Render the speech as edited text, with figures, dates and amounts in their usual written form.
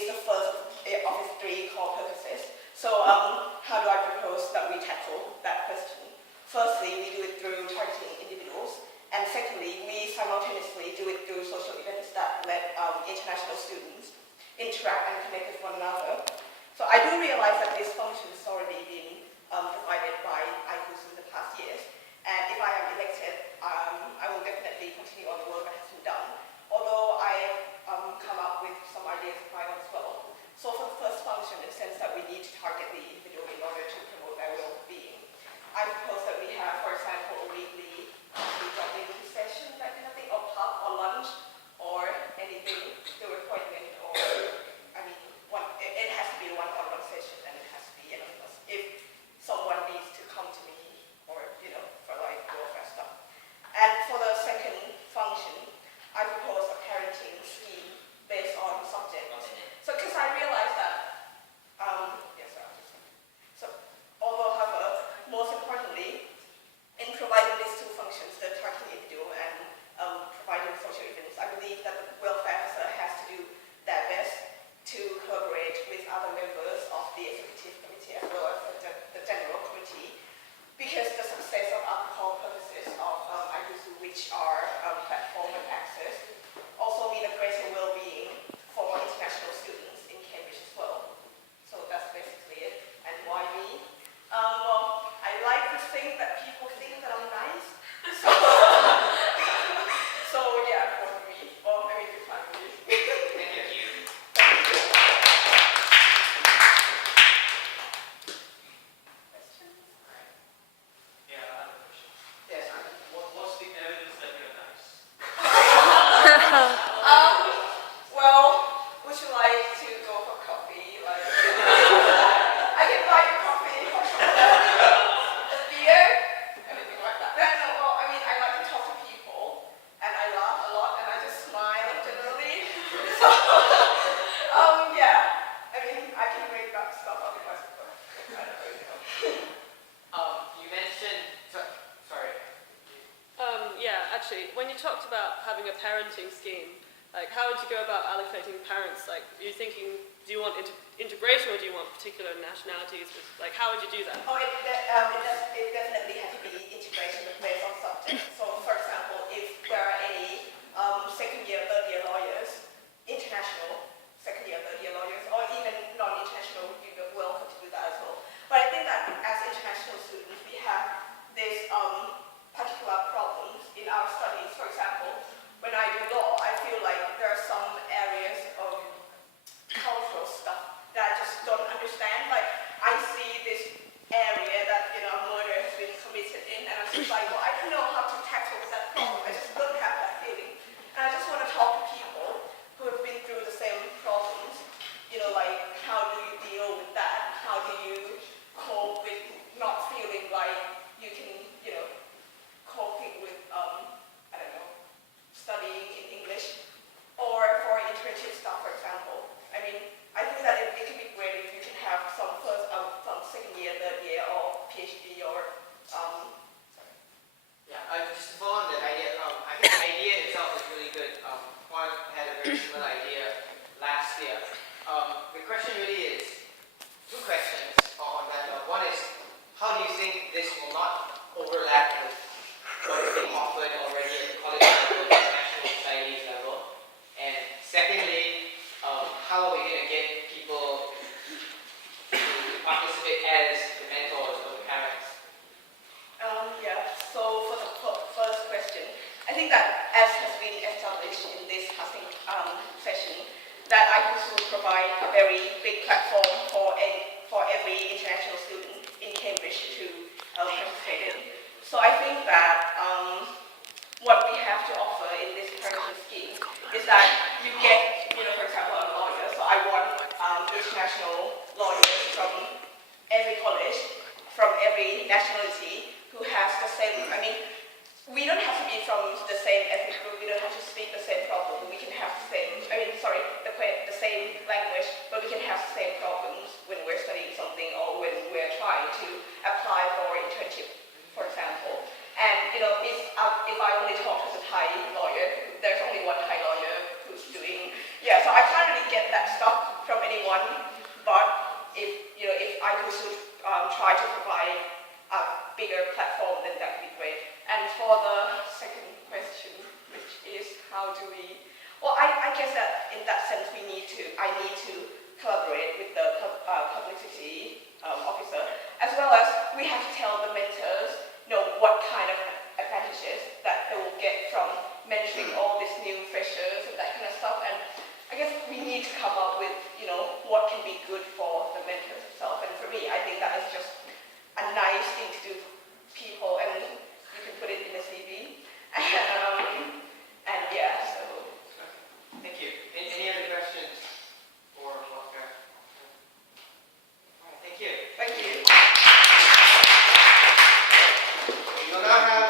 is the first of its three core purposes. So how do I propose that we tackle that question? Firstly, we do it through targeting individuals, and secondly, we simultaneously do it through social events that let international students interact and connect with one another. So I do realize that this function is already being provided by iCUSU in the past years, and if I am elected, I will definitely continue on the work that has been done, although I have come up with some ideas of my own as well. So for the first function, in the sense that we need to target the individual in order to promote their well-being, I propose that we have, for example, a weekly drop-in session, that kind of thing, or pub, or lunch, or anything, through appointment, or, I mean, it has to be a one-on-one session, and it has to be anonymous. If someone needs to come to me, or, for like welfare stuff. And for the second function, I propose a parenting scheme based on subject. So, because I realized that, however, most importantly, in providing these two functions, the targeting individual and providing social events, I believe that the welfare officer has to do their best to collaborate with other members of the executive committee as well as the general committee, because the success of our core purposes of iCUSU, which are platform and access, also mean a greater well-being for international students in Cambridge as well. So that's basically it. And why me? Well, I like to think that people think that I'm nice. So yeah, for me. Well, I mean, it's fine for me. Thank you. Questions? Yeah, I have a question. Yes, what's the evidence that you're nice? Well, would you like to go for coffee? Like, I can buy you coffee or a beer, anything like that. No, well, I mean, I like to talk to people, and I laugh a lot, and I just smile generally. So, yeah, I mean, I can make that stuff up if I suppose. I don't really know. You mentioned, sorry. Yeah, actually, when you talked about having a parenting scheme, like how would you go about allocating parents? Like, are you thinking, do you want integration or do you want particular nationalities? Like, how would you do that? Oh, it definitely has to be integration based on subject. So, for example, if there are any second-year, third-year lawyers, international second-year, third-year lawyers, or even non-international, you're welcome to do that as well. But I think that as international students, we have this particular problems in our studies. For example, when I do law, I feel like there are some areas of cultural stuff that I just don't understand. Like, I see this area that, murder has been committed in, and I'm just like, well, I don't know how to tackle that problem. I just don't have that feeling. And I just want to talk to people who have been through the same problems. Like, how do you deal with that? How do you cope with not feeling like you can, coping with, I don't know, studying in English, or for internship stuff, for example. I mean, I think that it could be great if you can have some second year, third year, or PhD, or sorry. Yeah, just to follow on that idea, I think the idea itself is really good. Juan had a very similar idea last year. The question really is, two questions on that. One is, how do you think this will not overlap with what is being offered already at the college level, international studies level? And secondly, how are we going to get people to participate as the mentors or the parents? Yeah, so for the first question, I think that as has been established in this passing session, that iCUSU will provide a very big platform for every international student in Cambridge to participate in. So I think that what we have to offer in this parenting scheme is that you get, for example, I'm a lawyer, so I want international lawyers from every college, from every nationality, who has the same, I mean, we don't have to be from the same ethnic group, we don't have to speak the same problem, we can have the same, the same language, but we can have the same problems when we're studying something or when we're trying to apply for internship, for example. And, if I only talk to the Thai lawyer, there's only one Thai lawyer who's doing, so I can't really get that stuff from in that sense, I need to collaborate with the publicity officer, as well as we have to tell the mentor